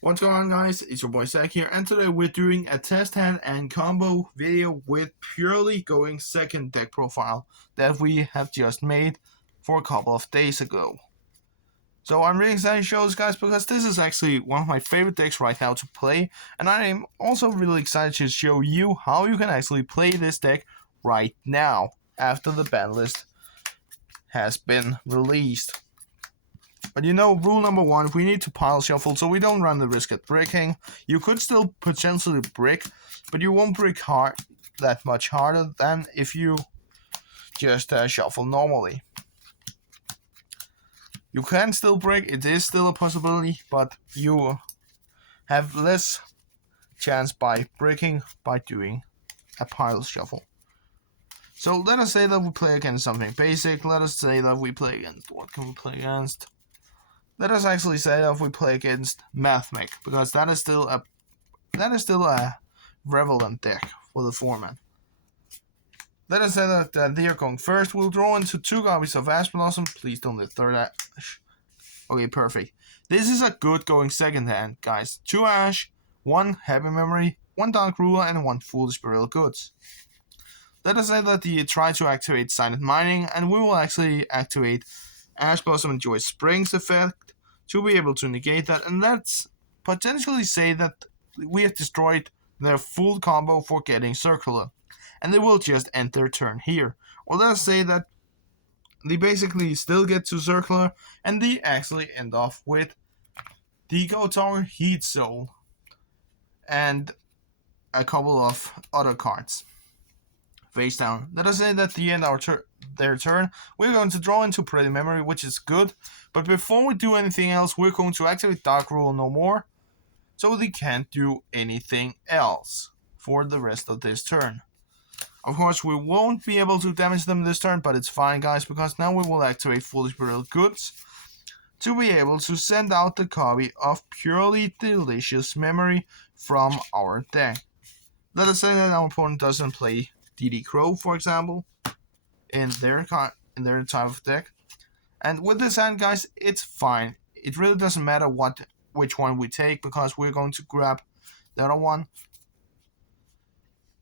What's going on, guys? It's your boy Zach here, and today we're doing a test hand and combo video with Purrely going second deck profile that we have just made for a couple of days ago. So I'm really excited to show this, guys, because this is actually one of my favorite decks right now to play, and I am also really excited to show you how you can actually play this deck right now after the ban list has been released. But you know, rule number one, we need to pile shuffle so we don't run the risk at bricking. You could still potentially brick, but you won't brick hard that much harder than if you just shuffle normally. You can still brick, it is still a possibility, but you have less chance by bricking by doing a pile shuffle. So let us say that we play against something basic. Let us say that we play against, what can we play against? Let us actually say that we play against Mathmech, because that is still a relevant deck for the format. Let us say that they are going first. We'll draw into 2 copies of Ash Blossom. Please don't let third Ash. Okay, perfect. This is a good going second hand, guys. 2 Ash, 1 Happy Memory, 1 Dark Ruler, and 1 Foolish Burial Goods. Let us say that they try to activate Silent Mining, and we will actually activate Ash Blossom and Joy Springs effect to be able to negate that, and let's potentially say that we have destroyed their full combo for getting Circular, and they will just end their turn here. Or let's say that they basically still get to Circular, and they actually end off with the Gotar Heat Soul and a couple of other cards face down. Let us say that they end their turn. We're going to draw into Purrely Memory, which is good, but before we do anything else, we're going to activate Dark Rule no more, so they can't do anything else for the rest of this turn. Of course, we won't be able to damage them this turn, but it's fine, guys, because now we will activate Foolish Burial Goods to be able to send out the copy of Purrely Delicious Memory from our deck. Let us say that our opponent doesn't play DD Crow, for example, in their type of deck. And with this hand, guys, it's fine. It really doesn't matter which one we take, because we're going to grab the other one.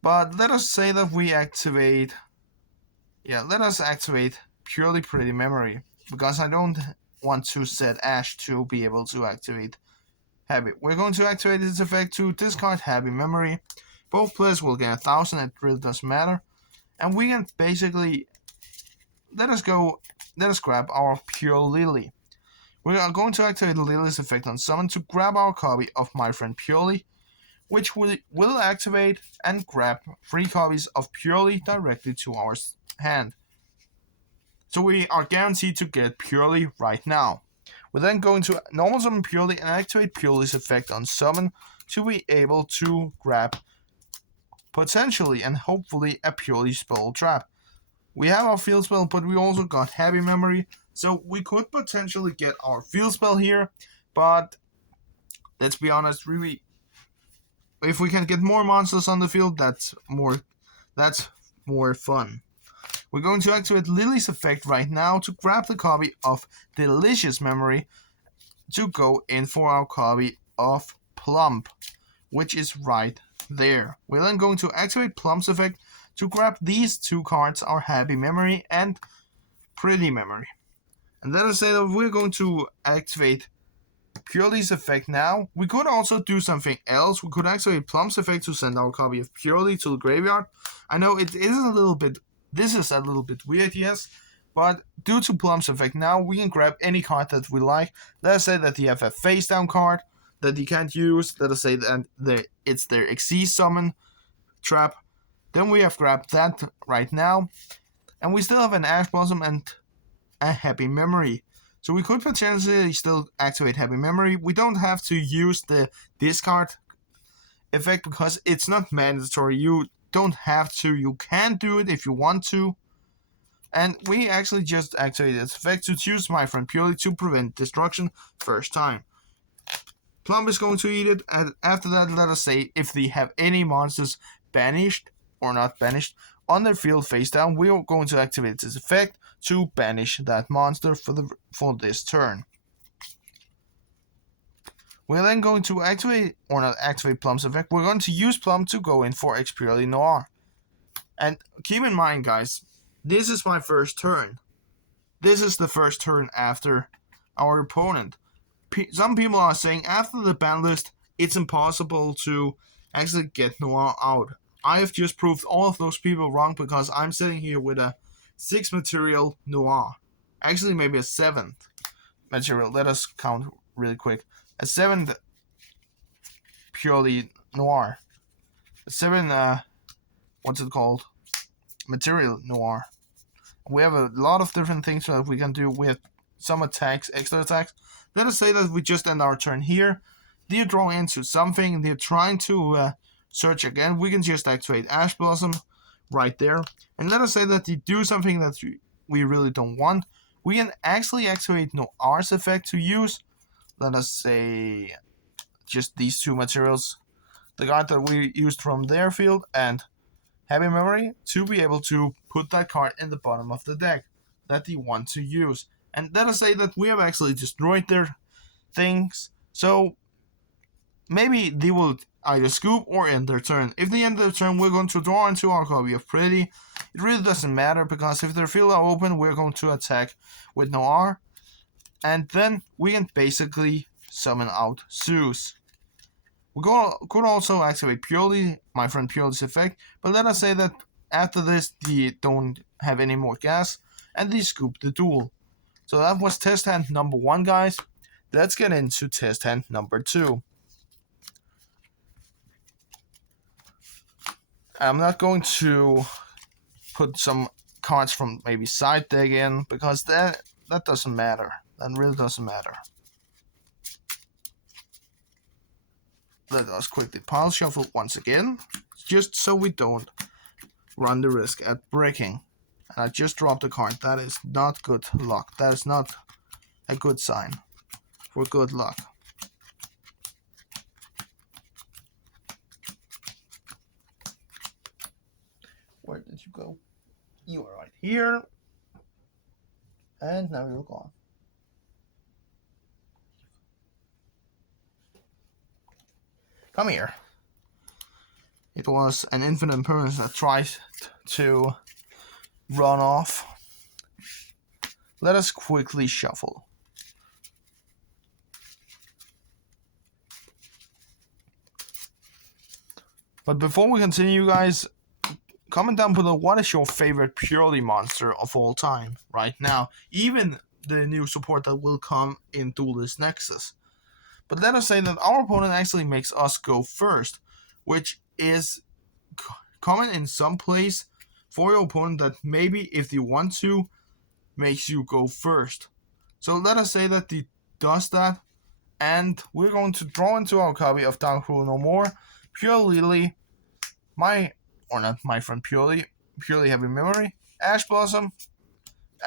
But let us say that we activate... let us activate Purrely Pretty Memory, because I don't want to set Ash to be able to activate Happy. We're going to activate this effect to discard Happy Memory. Both players will get 1,000, it really doesn't matter. And we can basically... Let us grab our Pure Lily. We are going to activate Lily's effect on summon to grab our copy of My Friend Purrely, which we will activate and grab 3 copies of Purrely directly to our hand. So we are guaranteed to get Purrely right now. We're then going to normal summon Purrely and activate Purrely's effect on summon to be able to grab potentially and hopefully a Purrely spell trap. We have our field spell, but we also got Happy Memory, so we could potentially get our field spell here, but let's be honest, really, if we can get more monsters on the field, that's more fun. We're going to activate Lily's effect right now to grab the copy of Delicious Memory to go in for our copy of Plump, which is right there. We're then going to activate Plump's effect to grab these 2 cards, our Happy Memory and Pretty Memory. And let us say that we're going to activate Purrely's effect now. We could also do something else. We could activate Plump's effect to send our copy of Purrely to the graveyard. I know this is a little bit weird, yes, but due to Plump's effect now, we can grab any card that we like. Let us say that you have a face down card that you can't use. Let us say that it's their Xyz summon trap. Then we have grabbed that right now. And we still have an Ash Blossom and a Happy Memory. So we could potentially still activate Happy Memory. We don't have to use the discard effect because it's not mandatory. You don't have to. You can do it if you want to. And we actually just activated this effect to choose My Friend Purrely to prevent destruction first time. Plum is going to eat it, and after that, let us say if they have any monsters banished or not banished on their field face down, we are going to activate this effect to banish that monster for this turn. We're then going to activate, or not activate Plum's effect. We're going to use Plum to go in for Purrely Noir. And keep in mind, guys, this is my first turn. This is the first turn after our opponent. Some people are saying after the ban list, it's impossible to actually get Noir out. I have just proved all of those people wrong because I'm sitting here with a 6 material Noir. Actually, maybe a 7th material. Let us count really quick. A 7th Purrely Noir. A 7, what's it called? Material Noir. We have a lot of different things that we can do with some attacks, extra attacks. Let us say that we just end our turn here. They're drawing into something. They're trying to search again. We can just activate Ash Blossom right there. And let us say that they do something that we really don't want. We can actually activate Noir's effect to use. Let us say just these 2 materials. The card that we used from their field and Happy Memory to be able to put that card in the bottom of the deck that they want to use. And let us say that we have actually destroyed their things. So maybe they will either scoop or end their turn. If they end their turn, we're going to draw into our copy of Purrely. It really doesn't matter because if their field are open, we're going to attack with Noir. And then we can basically summon out Zeus. We could also activate Purrely, my friend Purrely's effect, but let us say that after this they don't have any more gas and they scoop the duel. So that was test hand number 1, guys. Let's get into test hand number 2. I'm not going to put some cards from maybe side deck in because that doesn't matter. That really doesn't matter. Let us quickly pile shuffle once again, just so we don't run the risk at breaking. And I just dropped a card. That is not good luck. That is not a good sign for good luck. Where did you go? You are right here. And now you're gone. Come here. It was an infinite impermanence that tried to run off. Let us quickly shuffle. But before we continue, guys, comment down below what is your favorite Purrely monster of all time right now. Even the new support that will come in Duelist Nexus. But let us say that our opponent actually makes us go first, which is common in some place for your opponent that maybe if they want to, makes you go first. So let us say that he does that, and we're going to draw into our copy of Dark Rule No More, Purrely, not my friend Purrely Happy Memory, Ash Blossom,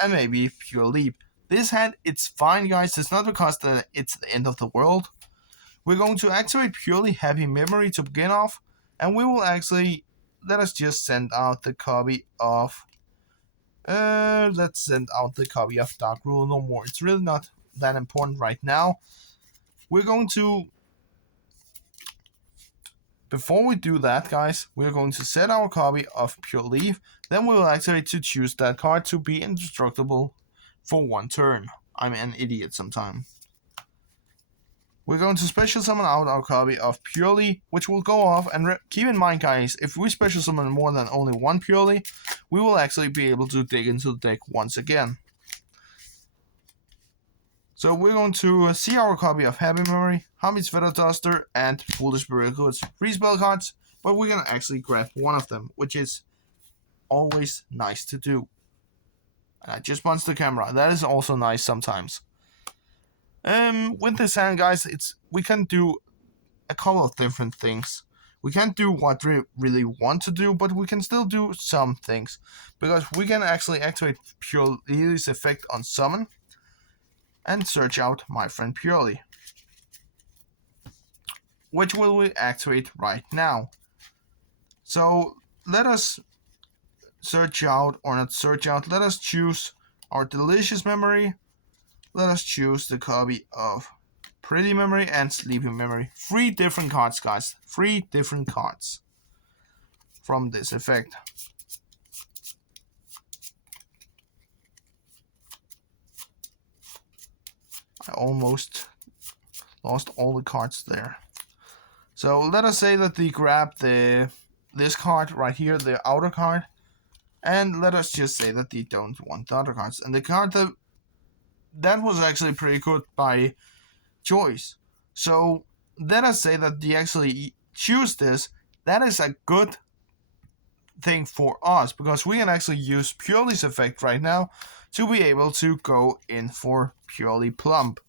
and maybe Pure Leap. This hand, it's fine, guys. It's not because it's the end of the world. We're going to activate Purrely Happy Memory to begin off, and we will actually, let us just send out the copy of, let's send out the copy of Dark Rule No More. It's really not that important right now. We're going to, before we do that, guys, we're going to set our copy of Pure Leaf. Then we will activate to choose that card to be indestructible for 1 turn. I'm an idiot sometimes. We're going to special summon out our copy of Purrely, which will go off. And keep in mind, guys, if we special summon more than only 1 Purrely, we will actually be able to dig into the deck once again. So we're going to see our copy of Happy Memory, Hamid's Feather Duster, and Foolish Burial Goods. 3 spell cards, but we're going to actually grab one of them, which is always nice to do. And I just punch the camera. That is also nice sometimes. With this hand, guys, we can do a couple of different things. We can't do what we really want to do, but we can still do some things. Because we can actually activate Purrely's effect on summon and search out my friend Purrely, which will we activate right now. So let us search out, or not search out, let us choose our delicious memory. Let us choose the copy of Pretty Memory and Sleepy Memory. 3 different cards, guys. 3 different cards from this effect. I almost lost all the cards there. So let us say that they grab this card right here, the outer card, and let us just say that they don't want the other cards. And the card that was actually pretty good by choice. So let us say that they actually choose this. That is a good thing for us because we can actually use Purrely's effect right now to be able to go in for Purrely Plump.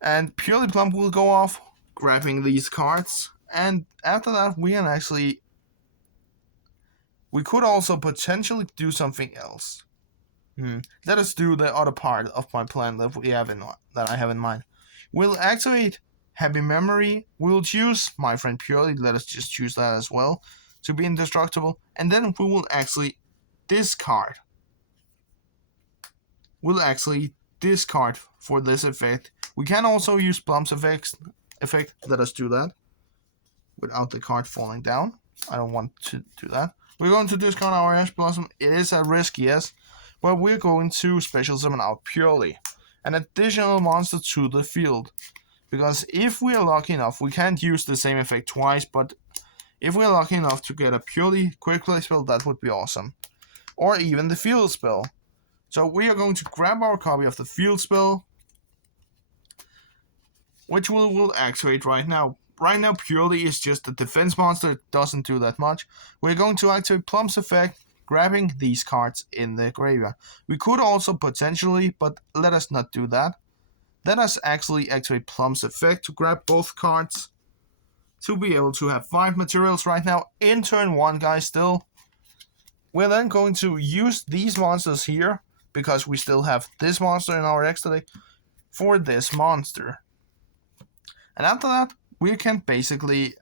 And Purrely Plump will go off, grabbing these cards, and after that we could also potentially do something else. Let us do the other part of my plan that I have in mind. We'll activate Happy Memory. We'll choose my friend Purrely. Let us just choose that as well to be indestructible, and then we will actually discard. We'll actually discard for this effect. We can also use Plump's effect. Let us do that without the card falling down. I don't want to do that. We're going to discard our Ash Blossom. It is a risk, yes, but we're going to special summon out Purrely, an additional monster to the field. Because if we're lucky enough, we can't use the same effect twice, but if we're lucky enough to get a Purrely Quick Play spell, that would be awesome. Or even the field spell. So we are going to grab our copy of the field spell, which we will activate right now. Right now, Purrely is just a defense monster. It doesn't do that much. We're going to activate Plump's effect, grabbing these cards in the graveyard. We could also potentially, but let us not do that. Let us actually activate Plump's effect to grab both cards to be able to have 5 materials right now in turn 1, guys, still. We're then going to use these monsters here, because we still have this monster in our deck today, for this monster. And after that, we can basically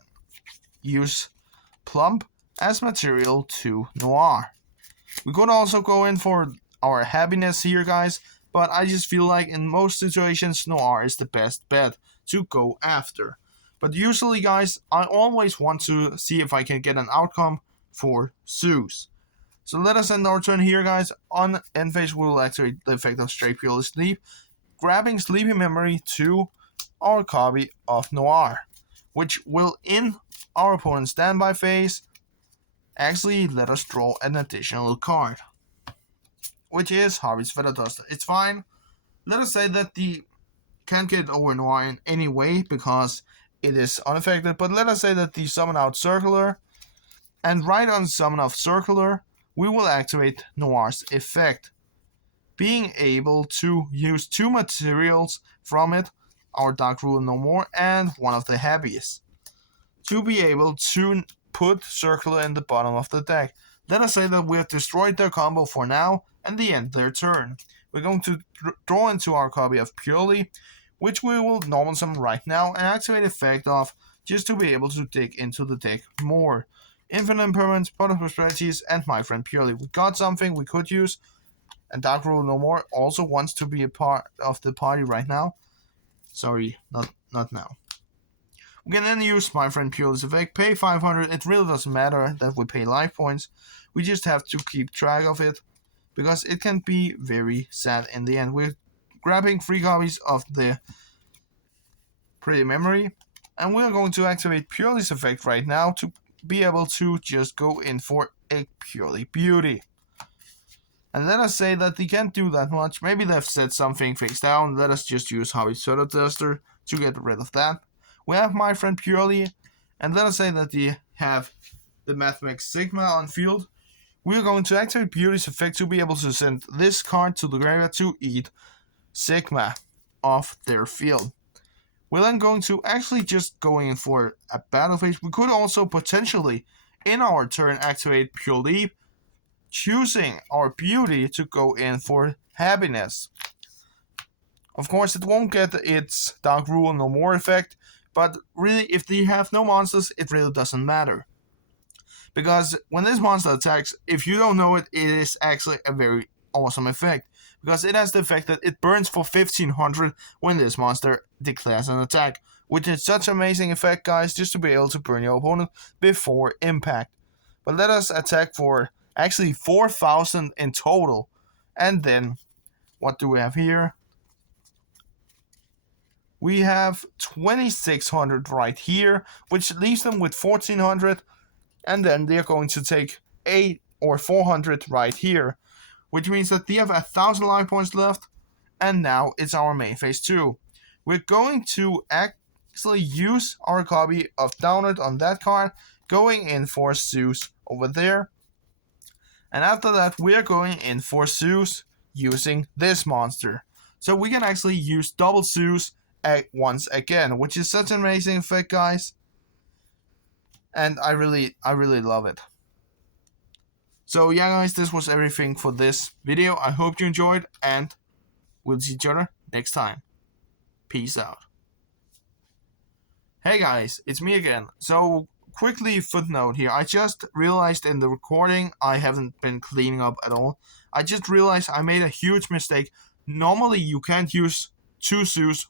use Plump as material to Noir. We could also go in for our happiness here, guys, but I just feel like in most situations, Noir is the best bet to go after. But usually, guys, I always want to see if I can get an outcome for Zeus. So let us end our turn here, guys. On end phase, we will activate the effect of Straight Purely Sleep, grabbing Sleepy Memory to our copy of Noir, which will, in our opponent's standby phase, actually let us draw an additional card, which is Harvey's Feather Duster. It's fine. Let us say that the can't get over Noir in any way because it is unaffected, but let us say that the summon out Circular, and right on summon of Circular, we will activate Noir's effect, being able to use 2 materials from it, our Dark Rule No More and one of the Happiest, to be able to put Circular in the bottom of the deck. Let us say that we have destroyed their combo for now and they end their turn. We're going to draw into our copy of Purrely, which we will normal summon right now and activate effect off just to be able to dig into the deck more. Infinite Impermanence, Bottom Prosperities, and my friend Purrely. We got something we could use, and Dark Rule No More also wants to be a part of the party right now. Sorry, not now. We can then use my friend Purrely's effect, pay 500. It really doesn't matter that we pay life points. We just have to keep track of it, because it can be very sad in the end. We're grabbing 3 copies of the Pretty Memory, and we're going to activate Purrely's effect right now to be able to just go in for a Purrely Beauty. And let us say that they can't do that much. Maybe they've set something face down. Let us just use Hobby's Feather Duster to get rid of that. We have my friend Purrely, and let us say that they have the Mathematics Sigma on field. We're going to activate Beauty's effect to be able to send this card to the graveyard to eat Sigma off their field. We're then going to actually just going in for a battle phase. We could also potentially, in our turn, activate Pure Leap, choosing our Beauty to go in for Happiness. Of course, it won't get its Dark Rule No More effect, but really, if they have no monsters, it really doesn't matter. Because when this monster attacks, if you don't know it, it is actually a very awesome effect. because it has the effect that it burns for 1500 when this monster declares an attack, which is such an amazing effect, guys, just to be able to burn your opponent before impact. But let us attack for actually 4000 in total. And then, what do we have here? We have 2600 right here, which leaves them with 1400, and then they're going to take 8 or 400 right here, which means that they have 1000 life points left, and now it's our main phase 2. We're going to actually use our copy of Downerd on that card, going in for Zeus over there, and after that we're going in for Zeus using this monster. So we can actually use double Zeus at once again, which is such an amazing effect, guys, and I really love it. So yeah, guys, this was everything for this video. I hope you enjoyed, and we'll see each other next time. Peace out. Hey guys, it's me again. So quickly footnote here, I just realized in the recording I haven't been cleaning up at all. I just realized I made a huge mistake. Normally you can't use 2 Zeus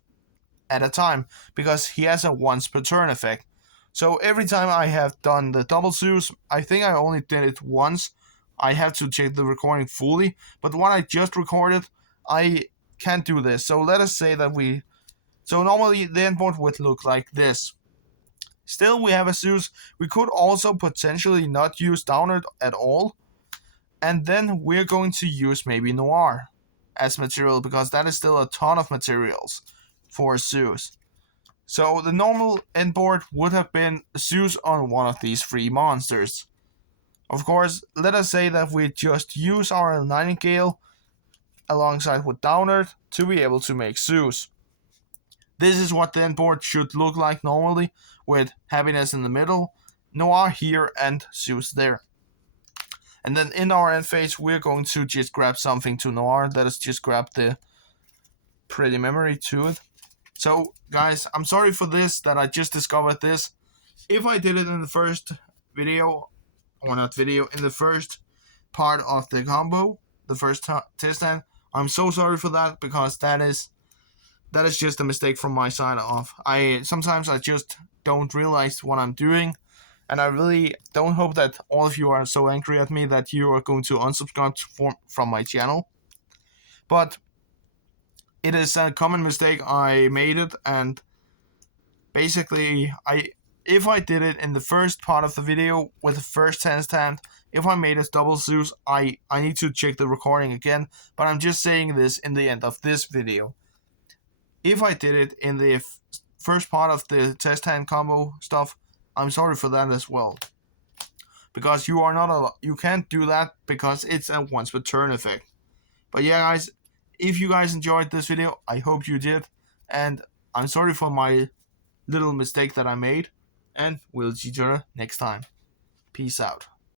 at a time because he has a once per turn effect. So every time I have done the double Zeus, I think I only did it once. I have to check the recording fully, but what I just recorded, I can't do this. So let us say that so normally the endboard would look like this. Still, we have a Zeus. We could also potentially not use Downerd at all, and then we're going to use maybe Noir as material, because that is still a ton of materials for Zeus. So the normal endboard would have been Zeus on one of these 3 monsters. Of course, let us say that we just use our Nightingale alongside with Downerd to be able to make Zeus. This is what the endboard should look like normally, with Happiness in the middle, Noir here, and Zeus there. And then in our end phase, we're going to just grab something to Noir. Let us just grab the Purrely Memory to it. So, guys, I'm sorry for this, that I just discovered this. If I did it in the first video, or not video, in the first part of the combo, the first test hand, I'm so sorry for that, because that is just a mistake from my side off. Sometimes I just don't realize what I'm doing, and I really don't hope that all of you are so angry at me that you are going to unsubscribe from my channel. But it is a common mistake. I made it, and basically if I did it in the first part of the video with the first handstand, if I made a double Zeus, I need to check the recording again, but I'm just saying this in the end of this video. If I did it in the first part of the test hand combo stuff, I'm sorry for that as well, because you can't do that because it's a once per turn effect. But yeah, guys, if you guys enjoyed this video, I hope you did, and I'm sorry for my little mistake that I made, and we'll see each other next time. Peace out.